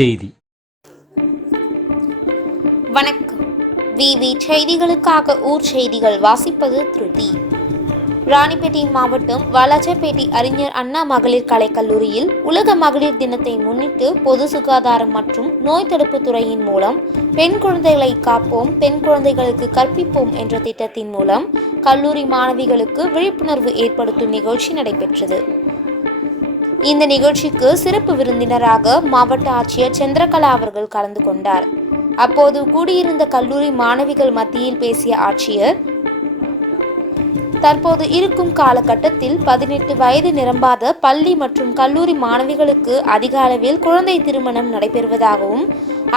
செய்தி. வணக்கம். விவி செய்திகளுக்காக ஊர் செய்திகள் வாசிப்பது திருதி. ராணிப்பேட்டை மாவட்டம் வாலாஜாபேட்டை அறிஞர் அண்ணா மகளிர் கலைக்கல்லூரியில் உலக மகளிர் தினத்தை முன்னிட்டு பொது சுகாதாரம் மற்றும் நோய் தடுப்பு துறையின் மூலம் பெண் குழந்தைகளை காப்போம், பெண் குழந்தைகளுக்கு கற்பிப்போம் என்ற திட்டத்தின் மூலம் கல்லூரி மாணவிகளுக்கு விழிப்புணர்வு ஏற்படுத்தும் நிகழ்ச்சி நடைபெற்றது. இந்த நிகழ்ச்சிக்கு சிறப்பு விருந்தினராக மாவட்ட ஆட்சியர் சந்திரகலா அவர்கள் கலந்து கொண்டார். அப்போது கூடியிருந்த கல்லூரி மாணவிகள் மத்தியில் பேசிய ஆட்சியர், தற்போது இருக்கும் காலகட்டத்தில் 18 வயது நிரம்பாத பள்ளி மற்றும் கல்லூரி மாணவிகளுக்கு அதிக அளவில் குழந்தை திருமணம் நடைபெறுவதாகவும்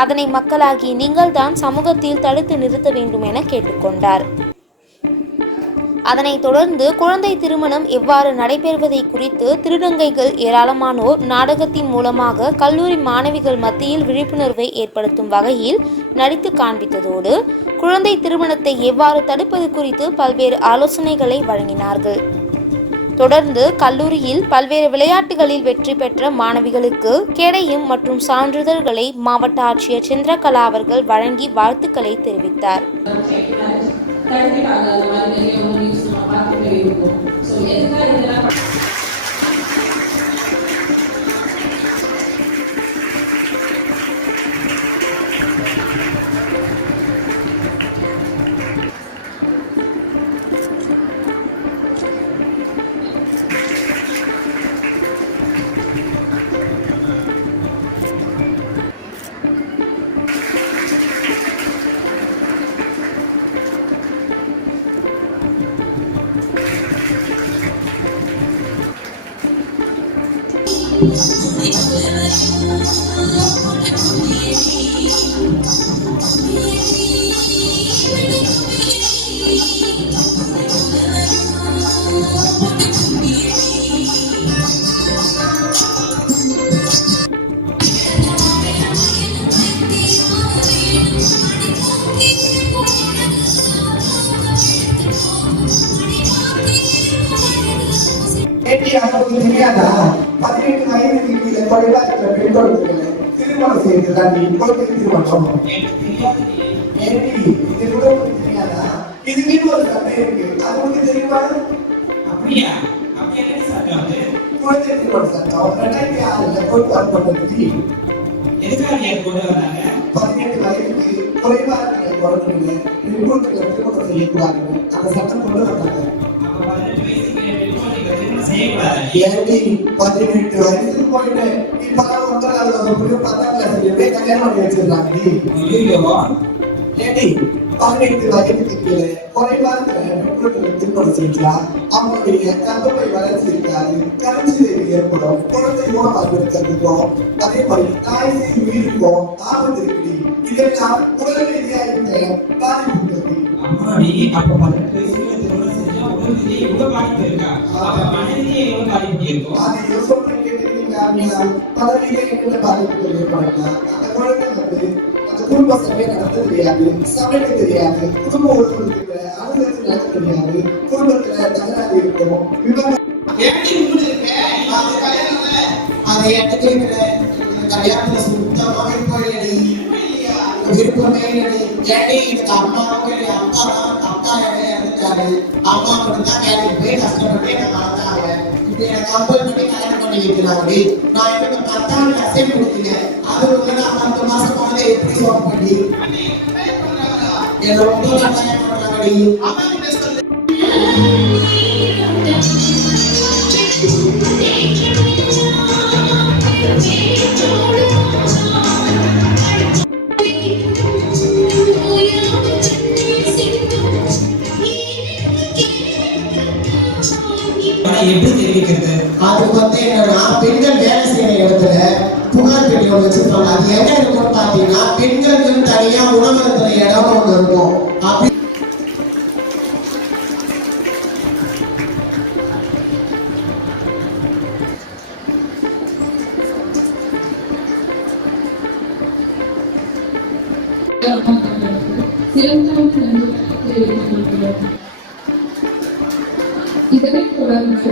அதனை மக்களாகிய நீங்கள்தான் சமூகத்தில் தடுத்து நிறுத்த வேண்டும் என கேட்டுக்கொண்டார். அதனைத் தொடர்ந்து குழந்தை திருமணம் எவ்வாறு நடைபெறுவதை குறித்து திருநங்கைகள் ஏராளமானோர் நாடகத்தின் மூலமாக கல்லூரி மாணவிகள் மத்தியில் விழிப்புணர்வை ஏற்படுத்தும் வகையில் நடித்து காண்பித்ததோடு குழந்தை திருமணத்தை எவ்வாறு தடுப்பது குறித்து பல்வேறு ஆலோசனைகளை வழங்கினார்கள். தொடர்ந்து கல்லூரியில் பல்வேறு விளையாட்டுகளில் வெற்றி பெற்ற மாணவிகளுக்கு கேடயம் மற்றும் சான்றிதழ்களை மாவட்ட ஆட்சியர் சந்திரகலா அவர்கள் வழங்கி வாழ்த்துக்களை தெரிவித்தார். தெரியாதா? 18 வயதுக்கு கீழே குறைவா இருக்கிற பெண்களுக்கு திருமணம் செய்யறதுதான் குழந்தை திருமணம். இது கூட உங்களுக்கு தெரியாதா? இதுக்கு ஒரு சட்டம் இருக்கு, அது உங்களுக்கு தெரியுமா? அப்படியா? அப்படியே என்ன சட்டம்? குழந்தை திருமண சட்டம் 2006 கொண்டு வரப்பட்டது. எதுக்காக கொண்டு வந்தாங்க? 18 வயதுக்கு குறைவா இருக்கிற குழந்தைகளை பெண்களுக்கு திருமணம் செய்யக்கூடாது, அந்த சட்டம் கொண்டு வந்தாங்க. 18 வயசுக்கு போயிட்டு இப்ப 10ஆம் கிளாஸ்ல கல்யாணம் பண்ணி வச்சிருக்காங்க. 18 வயதுக்கு கீழே குறைவான பெண்களுக்கு திருமணம் செஞ்சா அவங்களுடைய கர்ப்பப்பை வளர்ச்சி இருக்காது, கருச்சிதைவு ஏற்படும், குழந்தை ஊனமாக இருக்கிறதுக்கும் அதே மாதிரி தாய் சேய் உயிருக்கும் ஆபத்து இருக்கு. இதெல்லாம் உடல் ரீதியாக பாதிப்பு இருக்கு. அப்படி அப்ப 18 வயசுல திருமணம் செஞ்சா உடல் ரீதியாக எவ்வளவு பாதிப்பு இருக்கா? அப்ப மன ரீதியாக எவ்வளவு பாதிப்பு இருக்கும்? அதை சொல்ல கேட்டீங்க அப்படின்னா மன ரீதியாக என்ன பாதிப்பு ஏற்படலாம். அந்த குழந்தை அந்த குடும்ப சபை நடத்த தெரியாது, சமைக்க தெரியாது, குடும்ப உறுப்பினருக்கு அனுசரித்து நடத்த தெரியாது, குடும்பத்துல தகராறு இருக்கும். அதை எடுத்துக்கிற கல்யாணத்துல சுத்தமாக போயிடி விருப்பமே ஏடி இதுக்கு அம்மாவுக்கு அப்பா இறந்துட்டாரு, அம்மா மட்டும் தான் வேலைக்கு போய் கஷ்டப்பட்டு என்ன வளர்த்தாங்க. இப்ப எனக்கு கம்பல் பண்ணி கல்யாணம் பண்ணி வைக்கிறாங்க. நான் எனக்கு 10ஆம் கிளாஸே முடிக்கல, அது வந்து நான் 10 மாசம் குழந்தை எப்படி சோப் பண்ணி என்ன ரொம்ப கட்டாயம் பண்றாங்கடி. எப்படி தெரிவிக்கிறது? அதுக்கு வந்து என்னன்னா பெண்கள் வேலை செய்யற இடத்துல புகார் பெட்டி ஒன்று வச்சிருப்பாங்க. அது எங்க இருக்கும்னு பாத்தீங்கன்னா பெண்களுக்கு தனியா உணவகத்துல இடம் ஒன்று இருக்கும். அப்படி இதனை தொடர்ந்து